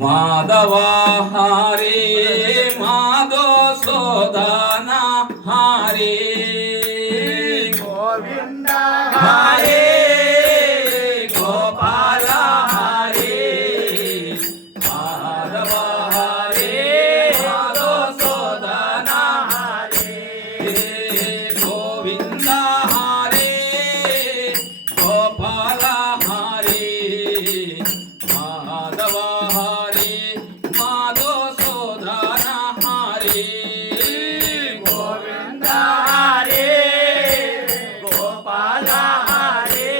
ಮಾಧವ ಹಾರೇ ಮಾಧೋಸೋದನ ಹಾರೇ ಗೋವಿಂದ ಹಾರೇ ಗೋಪಾಲ ಹಾರೇ ಮಾಧವ ಹಾರೇ ಮಾಧೋಸೋದನ ಹಾರೇ ಗೋವಿಂದ ಹಾರೇ ಗೋಪಾಲ ಹಾರೇ ಮಾಧವ ಹಾರೇ ಮಾಧೋಸೋದನ ಹಾರೇ ಗೋವಿಂದ ಹರೇ ಗೋಪಾಲ ಹರೇ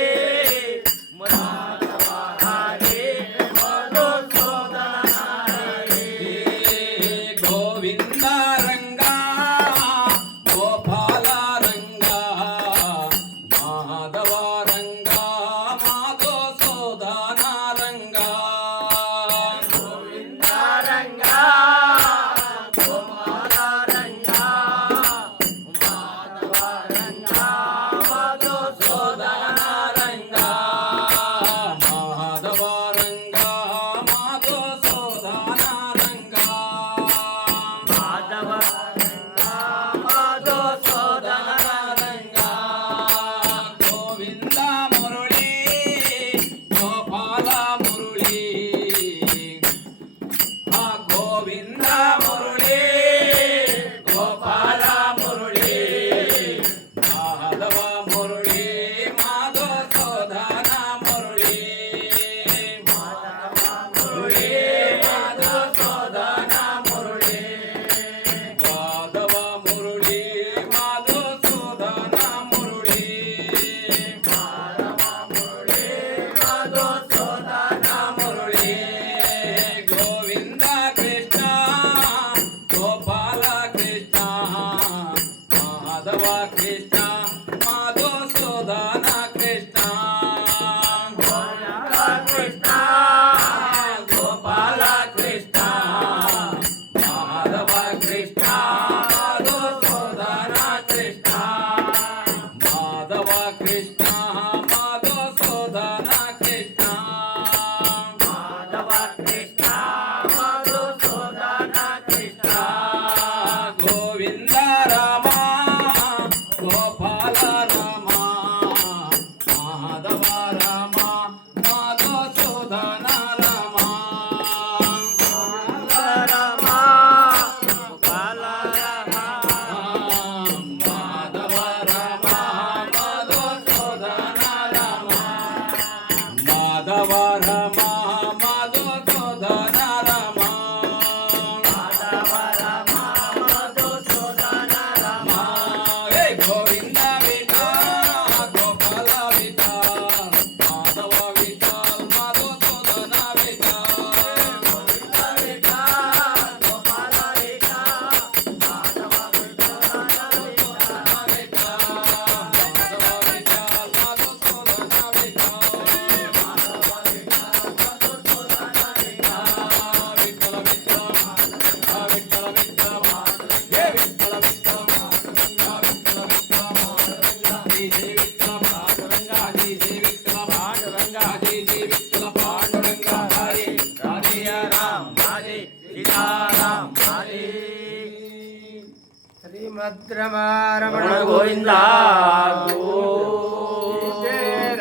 ಮಾಧವ ಹರೇ ಮಧುಸೂದನ ಹರೇ ಗೋವಿಂದ ರಂಗ ಗೋಪಾಲ ರಂಗ ಮಾಧವ ರಂಗ ಮಾಧೋಸೋದನ ರಂಗ ಗೋವಿಂದ ರಂಗ ಗೋಪಾಲ ರಂಗ ಮಾಧವ ರಂಗ ಮಧುಸೂದನ ರಂಗ ಮಾಧವ ರಂಗ ಮಾಧೋಸೋದನ ರಂಗ ಮಾಧವ ರಂಗ ಮಧುಸೂದನ ರಂಗ ಗೋವಿಂದ ಮುರುಳಿ ಗೋಪಾಲ ಮುರುಳಿ ಗೋವಿಂದ ಮುರುಳಿ ಗೋಪಾಲ ಮುರುಳಿ ಮಾಧವ ಮುರುಳಿ ಮಾಧೋಸೋದನ ಮುರುಳಿ ಮಾಧವ ಮುರುಳಿ ಮಾಧೋಸೋದನ ಮುರುಳಿ ಮಾಧವ ಮುರುಳಿ ಮಾಧೋಸೋದನ ಮುರುಳಿ ಮಾಧವ ಮುರುಳಿ ಮಾಧೋಸೋದನ ಮುರುಳಿ ಗೋವಿಂದ ಕೃಷ್ಣ ಗೋಪಾಲ ಕೃಷ್ಣ ಮಾಧವ ಕೃಷ್ಣ ಮಾಧೋಸೋದನ ಕೃಷ್ಣ ಕೃಷ್ಣ ಗೋಪಾಲ ಕೃಷ್ಣ ಮಾಧವ ಕೃಷ್ಣ ಮಾಧೋಸೋದನ ಕೃಷ್ಣ ಮಾಧವ ಕೃಷ್ಣ ಮಾಧೋಸೋದನ ಕೃಷ್ಣ ಮಾಧವ ಕೃಷ್ಣ ಮಧುಸೂದನ ಕೃಷ್ಣ ಗೋವಿಂದ ರಾಮ ಗೋಪಾಲ ರಾಮ ಮಾಧವ ರಾಮ ಮಾಧೋಸೋದನ ರಾಮ ರಾಮ ಗೋಪಾಲ ರಾಮ ಮಾಧವ ರಾಮ ಮಾಧೋಸೋದನ ರಾಮ ಮಾಧವ ರಾಮ ಮಾಧೋಸೋದನ ರಾಮ ಮಾಧವ ರಾಮ ಮಧುಸೂದನ ರಾಮ ಹೇ ಗೋವಿಂದ ವಿಠಲ ಗೋಪಾಲ ವಿಠಲ ಮಾಧವ ವಿಠಲ ಮಾಧೋಸೋದನ ವಿಠಲ ಗೋವಿಂದ ವಿಠಲ ಗೋಪಾಲ ವಿಠಲ ಮಾಧವ ವಿಠಲ ಶ್ರೀಮದ್ ರಮಣ ಗೋವಿಂದ